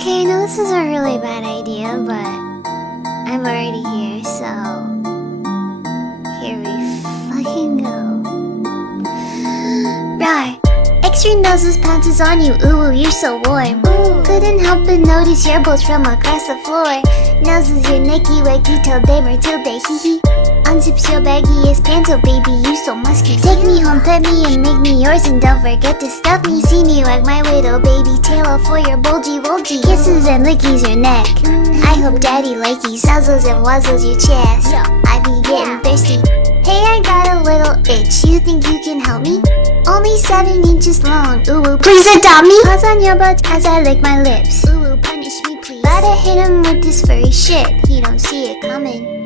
Okay, I know this is a really bad idea, but I'm already here, so here we fucking go. Rawr. Extra noses pounces on you, ooh, you're so warm. Couldn't help but notice your bolts from across the floor. Noses your Nike, wacky till day, Matilda, hee hee. Unzips your baggiest pants, oh baby, you so musky. Take me home, pet me, and make me yours, and don't forget to stuff me. See me like my widow baby, tail off for your bulgy. Kisses and lickies your neck. I hope daddy likey, nuzzles and wuzzles your chest. I be getting thirsty. Hey, I got a little itch, you think you can help me? Only 7 inches long, ooh, please adopt me. Paws on your butt as I lick my lips. Ooh, punish me please. Gotta hit him with this furry shit, he don't see it coming.